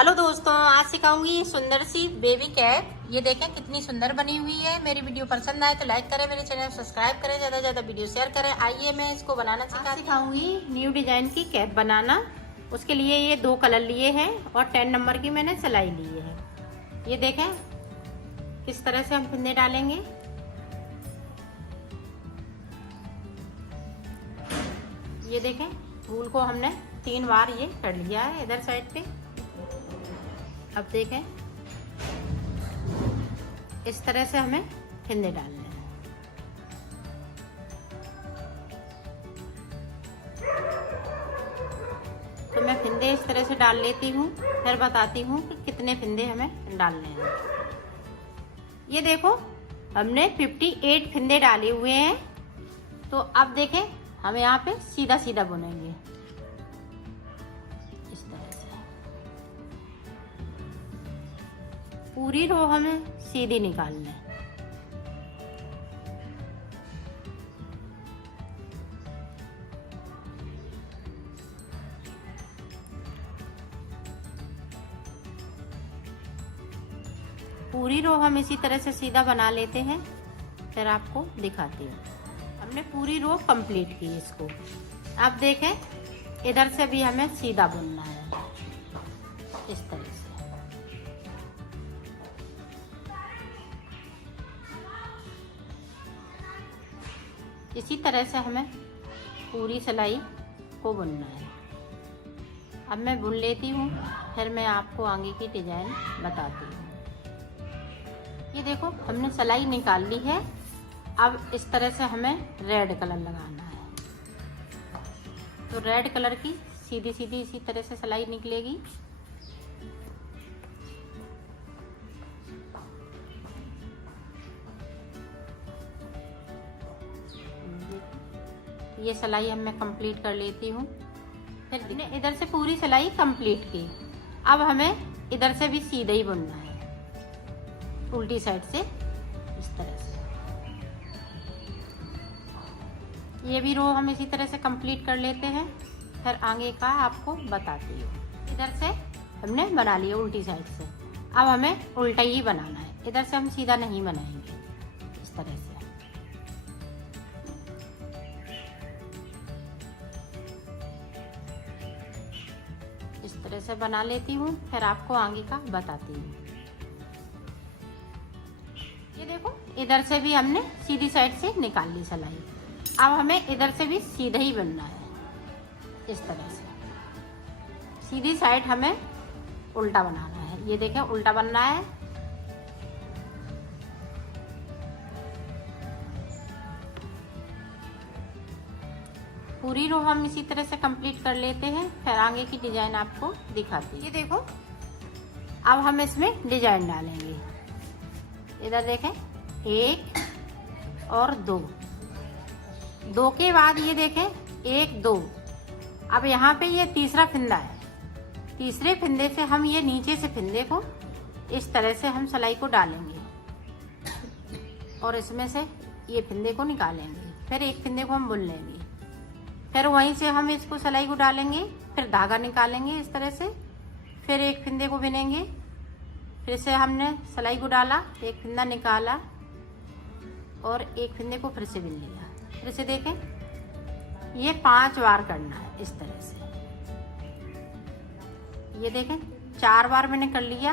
Hello दोस्तों, आज सिखाऊंगी सुंदर सी बेबी कैप। ये देखें कितनी सुंदर बनी हुई है। मेरी वीडियो पसंद आए तो लाइक करें, मेरे चैनल को सब्सक्राइब करें, ज्यादा से ज्यादा वीडियो शेयर करें। आइए मैं इसको बनाना सिखाऊंगी। न्यू डिजाइन की कैप बनाना। उसके लिए ये 2 कलर लिए हैं और 10 नंबर की मैंने सिलाई ली है। ये देखें किस तरह से हम फिंदे डालेंगे। ये देखें फूल को हमने 3 बार ये कर लिया है इधर साइड पे। अब देखें इस तरह से हमें फिंदे डालने हैं। तो मैं फिंदे इस तरह से डाल लेती हूँ, फिर बताती हूँ कि कितने फिंदे हमें डालने हैं। ये देखो हमने 58 फिंदे डाले हुए हैं। तो अब देखें हम यहाँ पे सीधा सीधा बुनेंगे इस तरह से। पूरी रो हमें सीधी निकालना है। पूरी रो हम इसी तरह से सीधा बना लेते हैं, फिर आपको दिखाती हूँ। हमने पूरी रो कंप्लीट की इसको। अब देखें इधर से भी हमें सीधा बुनना है इस तरह से। इसी तरह से हमें पूरी सिलाई को बुनना है। अब मैं बुन लेती हूँ, फिर मैं आपको आगे की डिजाइन बताती हूँ। ये देखो हमने सिलाई निकाल ली है। अब इस तरह से हमें रेड कलर लगाना है। तो रेड कलर की सीधी सीधी इसी तरह से सिलाई निकलेगी। ये सिलाई हम मैं कंप्लीट कर लेती हूँ। फिर हमने इधर से पूरी सिलाई कंप्लीट की। अब हमें इधर से भी सीधा ही बुनना है, उल्टी साइड से इस तरह से। ये भी रो हम इसी तरह से कंप्लीट कर लेते हैं, फिर आगे का आपको बताती हूँ। इधर से हमने बना लिया उल्टी साइड से। अब हमें उल्टा ही बनाना है, इधर से हम सीधा नहीं बनाएंगे इस तरह से। इस तरह से बना लेती हूँ, फिर आपको आगे का बताती हूँ। ये देखो इधर से भी हमने सीधी साइड से निकाल ली सिलाई। अब हमें इधर से भी सीधा ही बनना है इस तरह से। सीधी साइड हमें उल्टा बनाना है। ये देखें उल्टा बनना है। पूरी रो हम इसी तरह से कंप्लीट कर लेते हैं, फिर आगे की डिजाइन आपको दिखाती है। ये देखो अब हम इसमें डिजाइन डालेंगे। इधर देखें 1 और 2 के बाद ये देखें 1 2। अब यहाँ पे ये तीसरा फिंदा है। तीसरे फिंदे से हम ये नीचे से फिंदे को इस तरह से हम सिलाई को डालेंगे और इसमें से ये फिंदे को निकालेंगे। फिर एक फिंदे को हम बुन लेंगे, फिर वहीं से हम इसको सिलाई को डालेंगे, फिर धागा निकालेंगे इस तरह से, फिर एक फिंदे को बिनेंगे, फिर से हमने सिलाई को डाला, एक फिंदा निकाला और एक फिंदे को फिर से बिन लिया। फिर से देखें ये 5 बार करना है इस तरह से। ये देखें 4 बार मैंने कर लिया,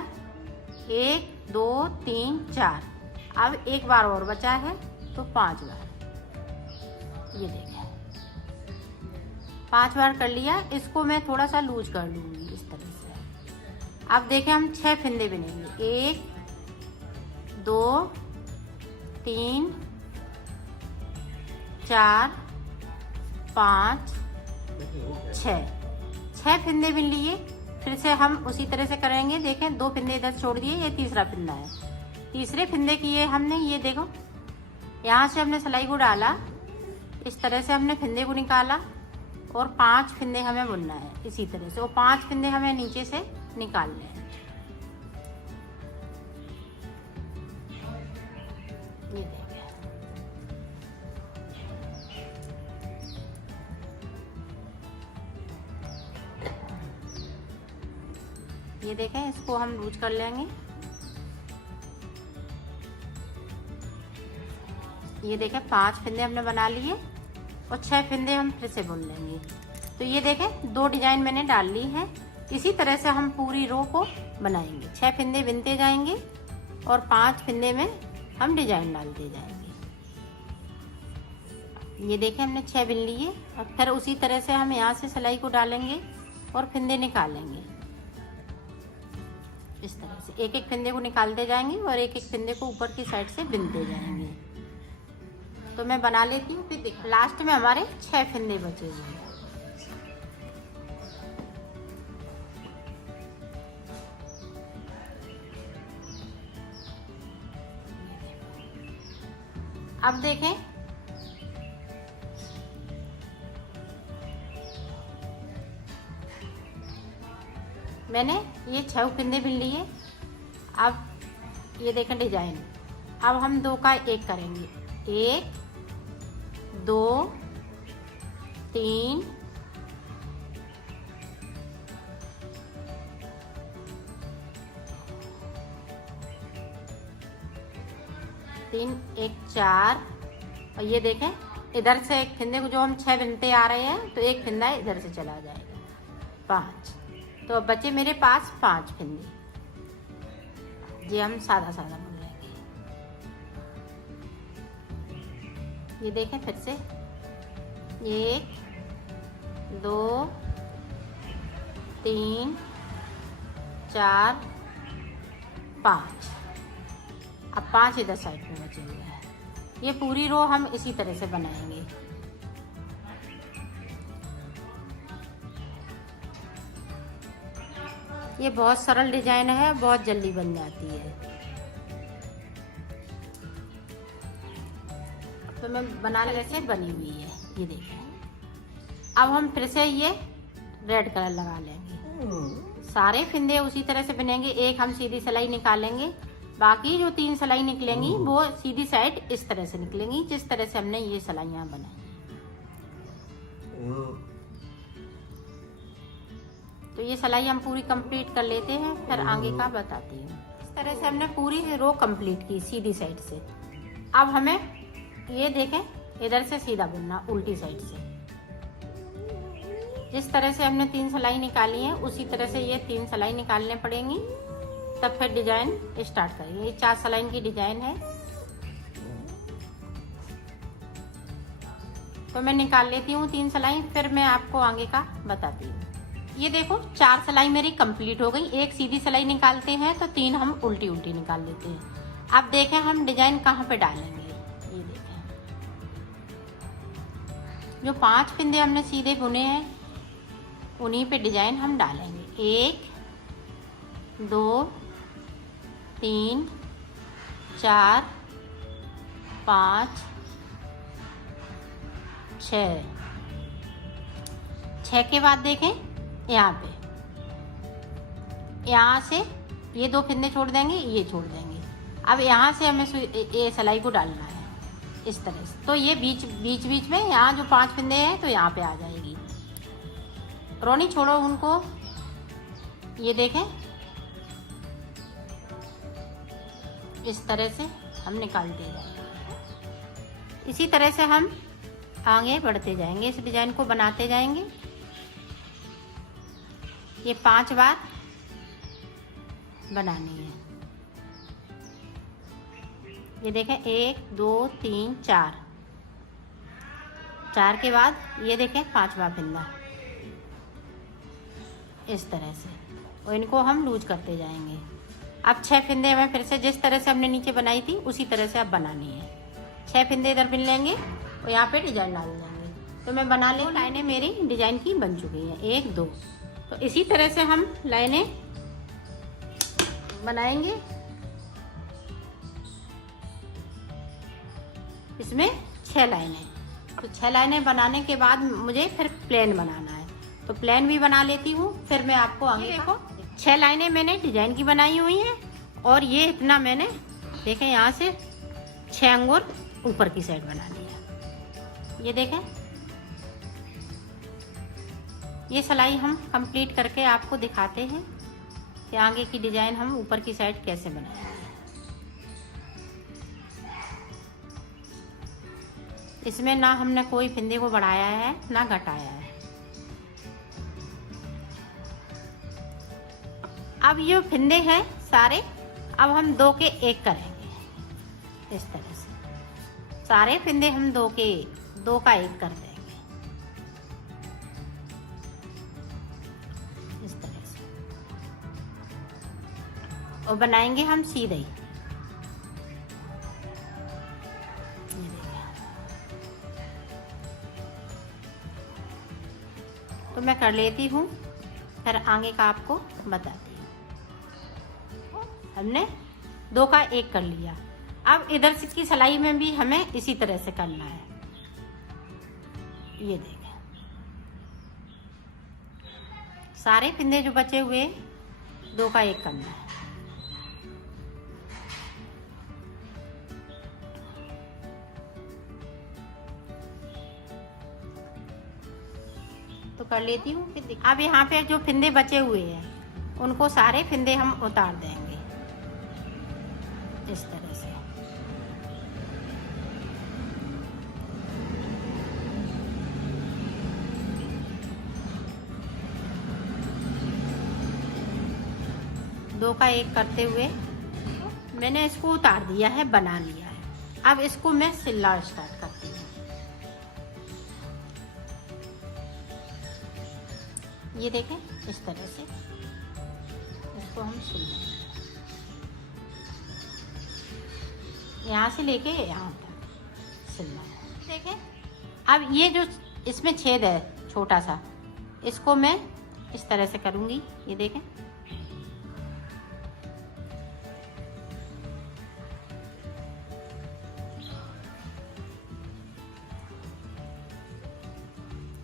1 2 3 4। अब 1 बार और बचा है तो 5 बार। ये देखें 5 बार कर लिया। इसको मैं थोड़ा सा लूज कर लूंगी इस तरह से। अब देखें हम 6 फिंदे बिनेंगे, 1 2 3 4 5 6 फिंदे बिन लिए। फिर से हम उसी तरह से करेंगे। देखें 2 फिंदे इधर छोड़ दिए, ये तीसरा फिंदा है। तीसरे फिंदे किए हमने, ये देखो यहाँ से हमने सिलाई को डाला, इस तरह से हमने फिंदे को निकाला और 5 फिंदे हमें बुनना है इसी तरह से। और 5 फिंदे हमें नीचे से निकालने हैं। ये देखें ये देखें, इसको हम लूज कर लेंगे। ये देखें 5 फिंदे हमने बना लिए और 6 फिंदे हम फिर से बुन लेंगे। तो ये देखें 2 डिजाइन मैंने डाल ली है। इसी तरह से हम पूरी रो को बनाएंगे। 6 फिंदे बिनते जाएंगे और 5 फिंदे में हम डिजाइन डालते जाएंगे। ये देखें हमने 6 बिन लिए और फिर उसी तरह से हम यहाँ से सिलाई को डालेंगे और फिंदे निकालेंगे। इस तरह से एक एक फिंदे को निकालते जाएंगे और एक एक फिंदे को ऊपर की साइड से बिनते जाएंगे। तो मैं बना लेती हूँ, फिर देख। लास्ट में हमारे 6 फिंदे बचे हुए हैं। अब देखें, मैंने ये 6 फिंदे बिन लिए। अब ये देखें डिजाइन। अब हम 2 का 1 करेंगे। 1 2 3 3 1 4 और ये देखें इधर से एक फिंदे को जो हम 6 बिनते आ रहे हैं तो एक फिंदा इधर से चला जाएगा। 5। तो अब बचे मेरे पास 5 फिंदे। ये हम सादा सादा बुन लेंगे। ये देखें फिर से 1 2 3 4 5। अब 5 इधर साइड में बचे हुए हैं। ये पूरी रो हम इसी तरह से बनाएंगे। ये बहुत सरल डिजाइन है, बहुत जल्दी बन जाती है। तो मैं बना से बनी हुई है। ये देखें। अब हम फिर से ये रेड कलर लगा लेंगे। सारे फिंदे उसी तरह से बनेंगे। एक हम सीधी सिलाई निकालेंगे, बाकी जो 3 सिलाई निकलेंगी वो सीधी साइड इस तरह से निकलेंगी, जिस तरह से हमने ये सिलाइयाँ बनाई। तो ये सिलाई हम पूरी कंप्लीट कर लेते हैं, फिर आगे का बताती हूँ। इस तरह से हमने पूरी रो कंप्लीट की सीधी साइड से। अब हमें ये देखें इधर से सीधा बुनना, उल्टी साइड से। जिस तरह से हमने 3 सिलाई निकाली है उसी तरह से ये 3 सिलाई निकालने पड़ेंगी, तब फिर डिजाइन स्टार्ट करेंगे। ये 4 सिलाई की डिजाइन है। तो मैं निकाल लेती हूँ 3 सिलाई, फिर मैं आपको आगे का बताती हूँ। ये देखो 4 सिलाई मेरी कंप्लीट हो गई। एक सीधी सिलाई निकालते हैं तो 3 हम उल्टी उल्टी निकाल लेते हैं। अब देखें हम डिजाइन कहाँ पे डालेंगे। ये देखें जो 5 फिंदे हमने सीधे बुने हैं उन्हीं पे डिजाइन हम डालेंगे। 1 2 3 4 5 6। 6 के बाद देखें यहाँ पे, यहाँ से ये 2 फिंदे छोड़ देंगे, ये छोड़ देंगे। अब यहाँ से हमें ये सिलाई को डालना है इस तरह से। तो ये बीच में यहाँ जो 5 फिंदे हैं तो यहाँ पे आ जाएगी। रोनी छोड़ो उनको। ये देखें इस तरह से हम निकालते जाएंगे। इसी तरह से हम आगे बढ़ते जाएंगे, इस डिजाइन को बनाते जाएंगे। ये 5 बार बनानी है। ये देखें 1 2 3 4। 4 के बाद ये देखें 5वां फिंदा इस तरह से, और इनको हम लूज करते जाएंगे। अब 6 फिंदे हमें फिर से जिस तरह से हमने नीचे बनाई थी उसी तरह से अब बनानी है। 6 फिंदे इधर बिन लेंगे और यहाँ पे डिजाइन डाल देंगे। तो मैं बना ले, लाइनें मेरी डिजाइन की बन चुकी हैं 1 2। तो इसी तरह से हम लाइनें बनाएंगे। इसमें 6 लाइनें। तो 6 लाइनें बनाने के बाद मुझे फिर प्लेन बनाना है, तो प्लेन भी बना लेती हूँ, फिर मैं आपको आगे देखो। 6 लाइनें मैंने डिजाइन की बनाई हुई हैं और ये इतना मैंने देखें यहाँ से 6 अंगूर ऊपर की साइड बनानी है। ये देखें ये सिलाई हम कंप्लीट करके आपको दिखाते हैं। कि आगे की डिजाइन हम ऊपर की साइड कैसे बनाएंगे। इसमें ना हमने कोई फिंदे को बढ़ाया है ना घटाया है। अब ये फिंदे हैं सारे, अब हम 2 के 1 करेंगे। इस तरह से सारे फिंदे हम 2 का 1 कर देंगे। इस तरह से और बनाएंगे हम सीधे ही। तो मैं कर लेती हूँ, फिर आगे का आपको बताती हूँ। हमने 2 का 1 कर लिया। अब इधर से की सिलाई में भी हमें इसी तरह से करना है। ये देखें, सारे फिंदे जो बचे हुए 2 का 1 करना है। तो कर लेती हूँ। फिर अब यहाँ पे जो फिंदे बचे हुए हैं उनको सारे फिंदे हम उतार देंगे इस तरह से। दो का 1 करते हुए मैंने इसको उतार दिया है, बना लिया है। अब इसको मैं सिलना स्टार्ट करती हूँ। ये देखें, इस तरह से इसको हम सिल लेंगे, यहाँ से लेके यहाँ तक सिलना है। देखें, अब ये जो इसमें छेद है छोटा सा, इसको मैं इस तरह से करूँगी। ये देखें,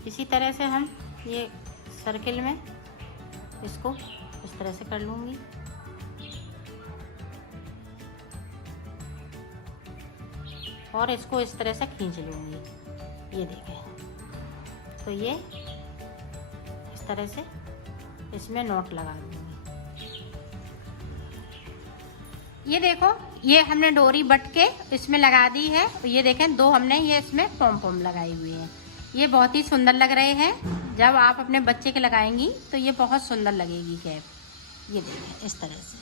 इसी तरह से हम ये सर्किल में इसको इस तरह से कर लूँगी। और इसको इस तरह से खींच लूँगी। ये देखें, तो ये इस तरह से इसमें नॉट लगा दूँगी। ये देखो, ये हमने डोरी बट के इसमें लगा दी है। ये देखें, 2 हमने ये इसमें पॉम लगाई हुई है। ये बहुत ही सुंदर लग रहे हैं। जब आप अपने बच्चे के लगाएंगी तो ये बहुत सुंदर लगेगी कैप। ये देखें, इस तरह से।